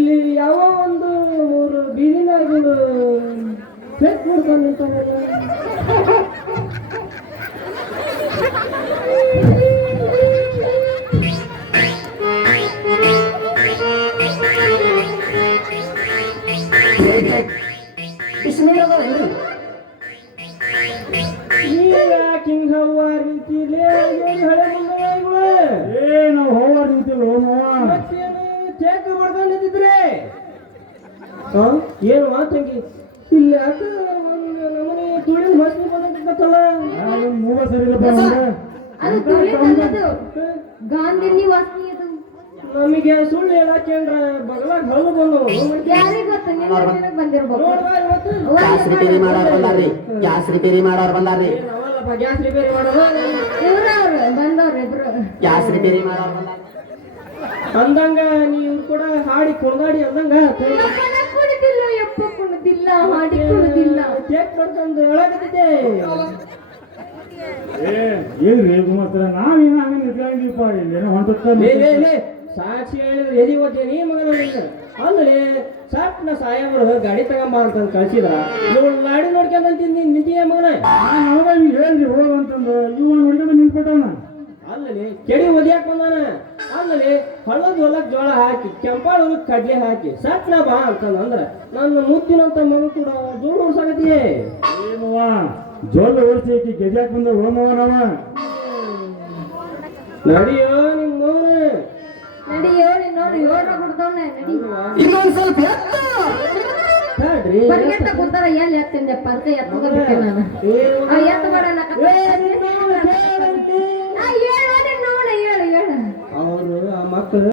ಇಲ್ಲಿ ಯಾವ ಒಂದು ಮೂರು ಬೀದಿನಾಗಳು ಚೆಕ್ ಮಾಡ್ಕೊಂಡು ನಿಂತಾರಲ್ಲ. ಹಿಂಗ ಹವ್ವ ರೀತಿಲೇ ನಾವು ಹೋಗ ನಿಂತಿಲ್ಲ ಚೇಕ್ ಮಾಡ್ಕೊಂಡು ನಿಂತಿದ್ರೆ ಏನು ಮಾತಂಗಿ ಇಲ್ಲಿ ಯಾಕೆ ಒಂದು ನಮನೆ ತುಳಿದ ಮಸ್ತಿ ಬಂದಿತ್ತಲ್ಲ. ಮೂವ ಸರಿ ಇಲ್ಲ ಗಾಂಧಿ ವಾಸನೆ ಅದು ನಮಗೆ ಸುಳ್ಳು ಹೇಳಕ್ಕೇನ್ರ ಬಗಲಾಗ ಹಲ್ಲು ಬಂದು ಯಾರಿಗೆ ಗೊತ್ತು ನಿನ್ನ ಬಂದಿರ್ಬೋದು. ಗ್ಯಾಸ್ ರಿಪೇರಿ ಮಾಡೋರು ಬಂದಾರ್ರಿ. ಗ್ಯಾಸ್ ರಿಪೇರಿ ಮಾಡೋರು ಬಂದಾರ್ರಿ. ಗ್ಯಾಸ್ ರಿಪೇರಿ ಮಾಡೋದು ಇವ್ರವ್ರು ಬಂದವ್ರು ಇಬ್ರು. ಗ್ಯಾಸ್ ರಿಪೇರಿ ಮಾಡೋರು ಬಂದಾರ್ರಿ. ಅಂದಂಗ ನೀವು ಕೂಡ ಹಾಡಿ ಕುಣದಾಡಿ ಅಂದಂಗ ಕುಡಿದಿಲ್ಲ ಎಪ್ಪ ಕುಣದಿಲ್ಲ ಹಾಡಿ ಕುಣದಿಲ್ಲ ಚೇಕ್ ಮಾಡ್ಕೊಂಡು ಹೇಳಕತ್ತಿದ್ದೆ. ಏನ್ರಿ ಗುಮಾಸ್ತರ ನಾವೇನ ಹಂಗ ನಿಂತ್ಕೊಂಡಿದ್ದೀವಪ್ಪ ಇಲ್ಲೇನೋ ಹೊಂಟೆ ಸಾಕ್ಷಿ ಹೇಳಿದ್ರೆ ಎದಿ ಓದ್ತೀನಿ ಮಗನ ಅಲ್ಲಿ ಸಾಟ್ನ ಸಾಯವರು ಗಾಡಿ ತಗೊಂಬ ಅಂತ ಕಳ್ಸಿದ್ರ ನೀವು ಗಾಡಿ ನೋಡ್ಕೊಂಡ್ ನಿಂತೀಯ ಮಗನ. ಹೇಳ್ರಿ ಹೋಗಂತಂದು ಇವ ನೋಡ್ಕೊಂಡು ನಿಂತ್ಬಿಟ್ಟವನ. ಅಲ್ಲಿ ಕೆಡಿ ಒದಿಯಾಕ ಬಂದಾನ. ಅಲ್ಲಿ ಹಳ್ಳದ ಹೊಲಕ್ ಜೋಳ ಹಾಕಿ ಕೆಂಪಾಳ ಹೊಲಕ್ ಕಡ್ಲೆ ಹಾಕಿ ಸಟ್ನ ಬಾ ಅಂತಂದ್ರ ನನ್ನ ಮುತ್ತಿನಂತ ಮಗ ಕೂಡ ಜೋಳ ಓಡ್ಸಾಕತ್ತೀಯ. ಏನವ ಜೋಳ ಓಡಿಸಿ ಗೆದ್ಯಾಕ ಬಂದ ಹೋಮವನವ. ನಡಿಯೋ ನಿಮ್ ಮಗನ ನಡಿಯೋ ನೀನ್ ನೋಡಿ ಯೋಡ್ರ ಬಿಡ್ತಾವನೆ ನಡಿ. ಇನ್ನೊಂದ್ ಸ್ವಲ್ಪ ಎತ್ತು. ತಡ್ರಿ ಬರ್ಗೆಟ್ಟ ಕೂತಾರ ಎಲ್ಲಿ ಎತ್ತಿಂದಪ್ಪ ಅದಕ್ಕೆ ಎತ್ತುಗಬೇಕು ನಾನು. ಎತ್ತು ಮಾಡಲ್ಲ